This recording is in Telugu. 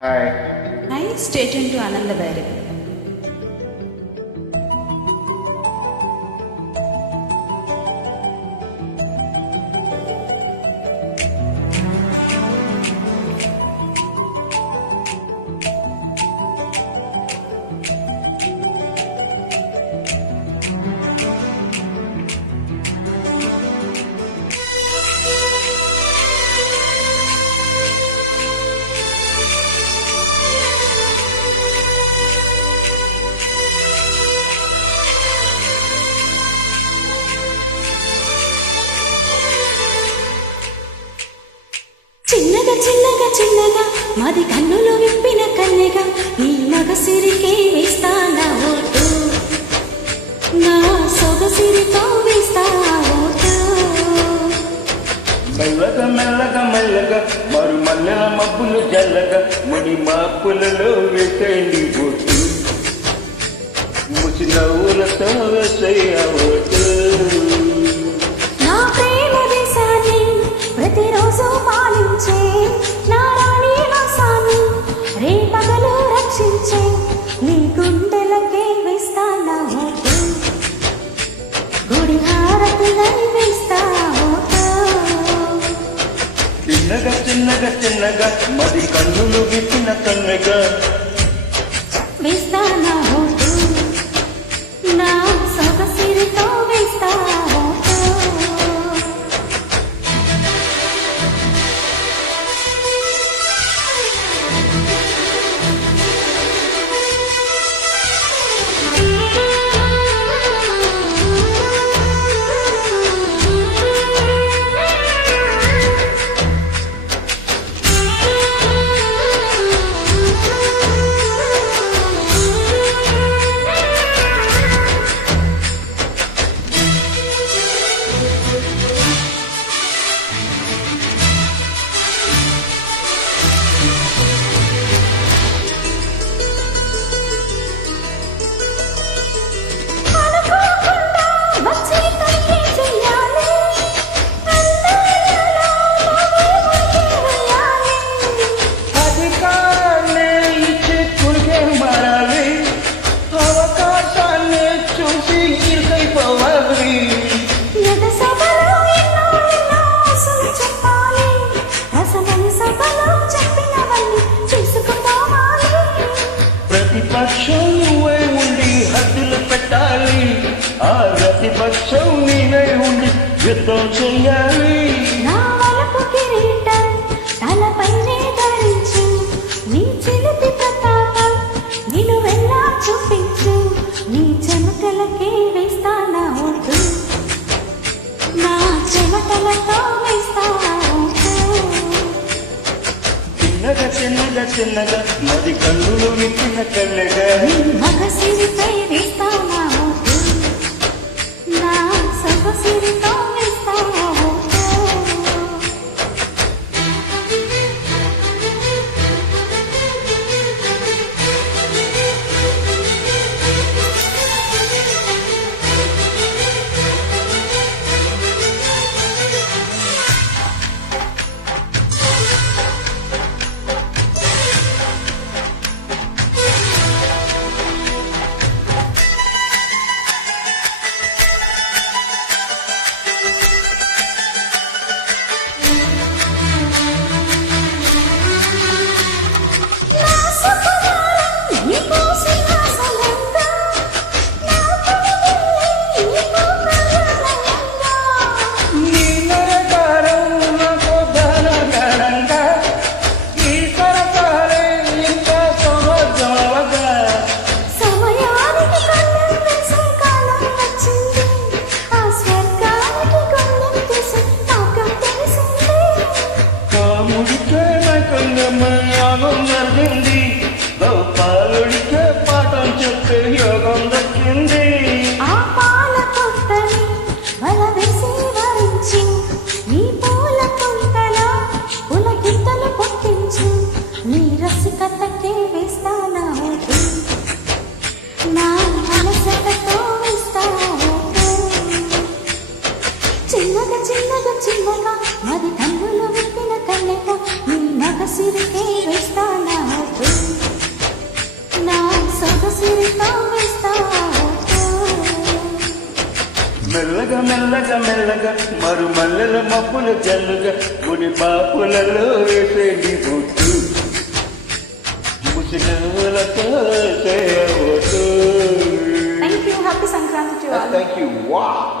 Hi. Hi, stay tuned to Ananda Bhairavi. చిన్నగా చిన్నగా చిన్నగా మాది కన్నులు విప్పిన కన్నెగా నీ మగసిరికే వేస్తానా ఓటు, నా సొగసిరితో వేస్తా ఓటు. మెల్లగా మెల్లగా మెల్లగా మరు మల్లెల మబ్బులు జల్లగా ముడి మాపులలో వేసేయండి ఓటు, ముసి నవ్వులతో వేసేయ ఓటు. నా ప్రేమ దేశాన్ని ప్రతిరోజు పాలించే నా రాణి వాసాన్ని రేపగలు రక్షించే నీ గుండెలకే వేస్తానా ఓటు, గుడి హారతులై వేస్తా ఓటు. చిన్నగా చిన్నగా చిన్నగా మది కన్నులు విప్పిన కన్నెగా వేస్తానా ఓటు, నా సొగసిరితో వేస్తా ఓటు. అధికారాన్ని ఇచ్చే కురికే మారాలి, అవకాశాన్ని చూసి ఇరుకైపోవాలి. ప్రతిపక్షం నువ్వే ఉండి హద్దులు పెట్టాలి, ఆ ప్రతిపక్షం నేనే ఉండి యుద్ధం చెయ్యాలి. చూపించు నీ చెమటలకే వేస్తానా ఓటు, నా చెమటలతో వేస్తా ఓటు. చిన్నగా చిన్నగా చిన్నగా మది కన్నులు విప్పిన కళ్ళగా మగసిరిపై వేస్తానా ఓటు, నా సొగసిరితో వేస్తా ఓటు. నీ నరకారం నాకు ధనకరంగా, ఈ సరసాలే ఇంకా సహజంగా. సమయానికి కళ్ళం వేసే కాలం వచ్చింది, ఆ స్వర్గానికి కళ్ళం తీసి నాకం తెలిసింది. కాముడికే నైకంగమ్మ యాగం జరిగింది, గోపాలుడికే పాఠం చెప్పే యోగం దక్కింది. ఆ పాల పుట్టని వల వేసి వరించి నీ పూల పుంతలో పులకింతలు పుట్టించు నీ రసికతకే వేస్తానా ఓటు, నా అలసటతో వేస్తా ఓటు. చిన్నగా చిన్నగా చిన్నగా మరి కన్నులు విప్పిన కన్నెగా నీ మగసిరికే వేస్తానా ఓటు. మెల్లగా మెల్లగా మెల్లగా మరుమల్లెల మబ్బులు జల్లుగా గుడి పాపులలో వేసే నీ బొట్టు ముసిలతో చేయవద్దు. Thank you. Happy Sankranti to all. Thank you. Wow.